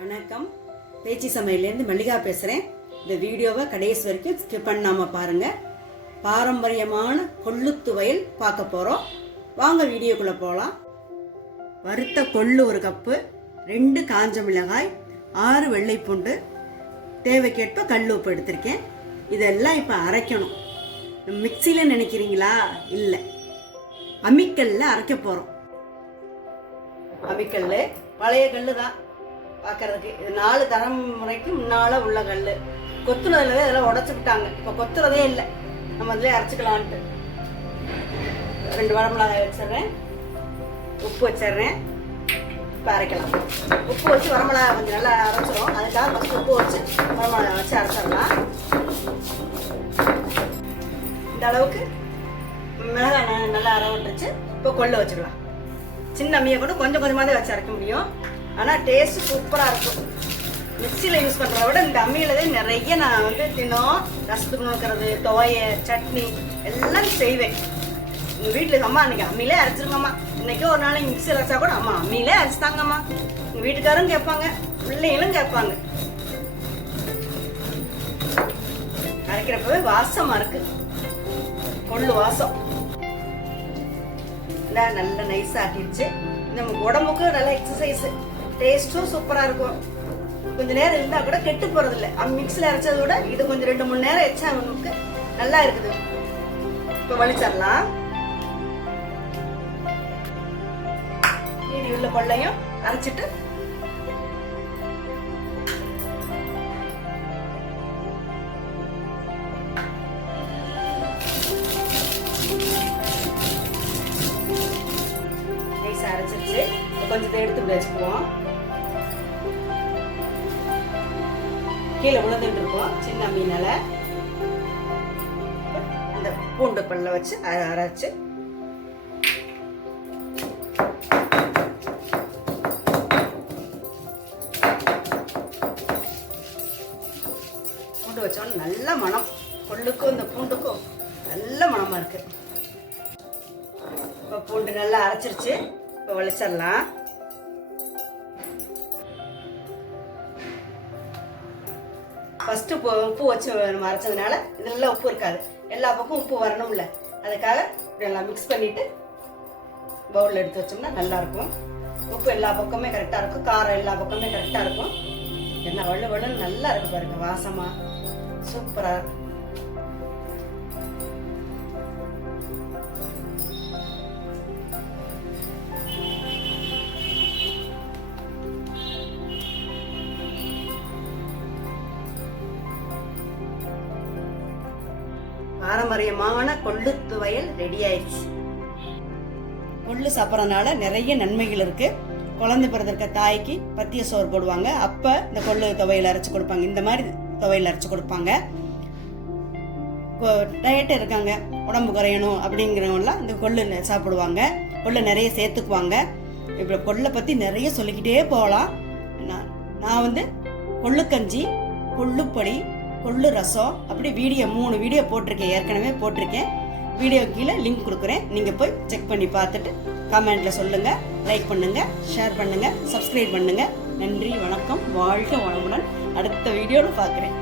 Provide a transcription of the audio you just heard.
வணக்கம். பேச்சி சமையலேருந்து மல்லிகா பேசுகிறேன். இந்த வீடியோவை கடைசி வரைக்கும் ஸ்கிப் பண்ணாமல் பாருங்கள். பாரம்பரியமான கொள்ளு துவையல் பார்க்க போகிறோம். வாங்க வீடியோக்குள்ளே போகலாம். வறுத்த கொள்ளு 1 கப்பு, 2 காஞ்ச மிளகாய், 6 வெள்ளைப்பூண்டு, தேவைக்கேற்ப கல் உப்பு எடுத்திருக்கேன். இதெல்லாம் இப்போ அரைக்கணும். மிக்சியில் நினைக்கிறீங்களா? இல்லை, அம்மிக்கல்ல அரைக்க போகிறோம். அம்மிக்கல் பழைய கல் தான் பார்க்கறதுக்கு. இது 4 தலைமுறைக்கு முன்னால் உள்ள கல். கொத்துனதுல இதெல்லாம் உடச்சி விட்டாங்க. இப்போ கொத்துறதே இல்லை. நம்ம அதிலே அரைச்சிக்கலான்ட்டு 2 வரமிளகாய் வச்சிடுறேன், உப்பு வச்சிடுறேன். இப்போ அரைக்கலாம். உப்பு வச்சு வரமிளகாய் கொஞ்சம் நல்லா அரைச்சிடும். அதுக்காக ஃபஸ்ட்டு உப்பு வச்சு வரமிளகாய் வச்சு அரைச்சிடலாம். இந்த அளவுக்கு மிளகாய் நல்லா அரைவிட்டுச்சு. இப்போ கொள்ளு வச்சுக்கலாம். சின்ன அம்மியை கூட கொஞ்சம் கொஞ்சமாக தான் வச்சு அரைக்க முடியும். ஆனால் டேஸ்ட்டு சூப்பராக இருக்கும். மிக்சியில் யூஸ் பண்ணுறத விட இந்த அம்மியில் தான் நிறைய நான் தினம் ரசத்துக்கு நோக்கிறது, துவைய, சட்னி எல்லாம் செய்வேன். எங்கள் வீட்டில் அம்மா அன்றைக்கி அம்மியிலே அரைச்சிருங்கம்மா, இன்றைக்கி ஒரு நாளைக்கு மிக்சியில் அரைச்சா கூட அம்மா அம்மியிலே அரைச்சிட்டாங்கம்மா. எங்கள் வீட்டுக்காரும் கேட்பாங்க, பிள்ளைங்களும் கேட்பாங்க. அரைக்கிறப்பவே வாசமாக இருக்குது, கொள்ளு வாசம். நல்லா நைஸாக ஆட்டிடுச்சு. நமக்கு உடம்புக்கு நல்ல எக்ஸசைஸ், டேஸ்ட்டும் சூப்பராக இருக்கும். கொஞ்சம் நேரம் இருந்தால் கூட கெட்டு போகிறதில்ல. மிக்சியில் அரைச்சதை விட இது கொஞ்சம் 2-3 நேரம் வச்சா நமக்கு நல்லா இருக்குது. இப்போ வலிச்சிடலாம். மீதி உள்ள கொள்ளையும் அரைச்சிட்டு அரைச்சிருச்சு. கொஞ்சத்தை எடுத்து வச்சுக்குவோம். கீழே விழுந்துட்டு இருக்கோம் சின்ன மீனால. அந்த பூண்டு பல்ல வச்சு அரைச்சு பூண்டு வச்சோன்னு நல்ல மனம். கொள்ளுக்கும் இந்த பூண்டுக்கும் நல்ல மனமா இருக்கு. இப்போ பூண்டு நல்லா அரைச்சிருச்சு. இப்போ வலிச்சிடலாம். ஃபஸ்ட்டு உப்பு வச்சு நம்ம அரைச்சதுனால இதெல்லாம் உப்பு இருக்காது. எல்லா பக்கம் உப்பு வரணும்ல, அதுக்காக இப்படி எல்லாம் மிக்ஸ் பண்ணிவிட்டு பவுலில் எடுத்து வச்சோம்னா நல்லாயிருக்கும். உப்பு எல்லா பக்கமே கரெக்டாக இருக்கும், காரம் எல்லா பக்கமே கரெக்டாக இருக்கும். என்ன வள்ளுன்னு நல்லா இருக்கு பாருங்க, வாசமாக சூப்பராக இருக்கும். பாரம்பரியமான கொள்ளு துவையல் ரெடி ஆயிடுச்சு. கொள்ளு சாப்பிட்றதுனால நிறைய நன்மைகள் இருக்கு. குழந்தை பிறந்திருக்க தாய்க்கு பத்திய சோறு போடுவாங்க, அப்ப இந்த கொள்ளு துவையல் அரைச்சு கொடுப்பாங்க. இந்த மாதிரி துவையல் அரைச்சு கொடுப்பாங்க. டயட் இருக்காங்க, உடம்பு குறையணும் அப்படிங்கிறவங்களாம் இந்த கொள்ளு சாப்பிடுவாங்க. கொள்ளு நிறைய சேர்த்துக்குவாங்க. இப்போ கொள்ளை பத்தி நிறைய சொல்லிக்கிட்டே போகலாம். நான் கொள்ளு கஞ்சி, கொள்ளுப்பொடி, கொள்ளு ரசம் அப்படி 3 வீடியோ போட்டிருக்கேன், ஏற்கனவே போட்டிருக்கேன். வீடியோ கீழே லிங்க் கொடுக்குறேன். நீங்கள் போய் செக் பண்ணி பார்த்துட்டு கமெண்ட்டில் சொல்லுங்கள். லைக் பண்ணுங்கள், ஷேர் பண்ணுங்கள், சப்ஸ்கிரைப் பண்ணுங்கள். நன்றி, வணக்கம், வாழ்க வளமுடன். அடுத்த வீடியோவில் பார்க்குறேன்.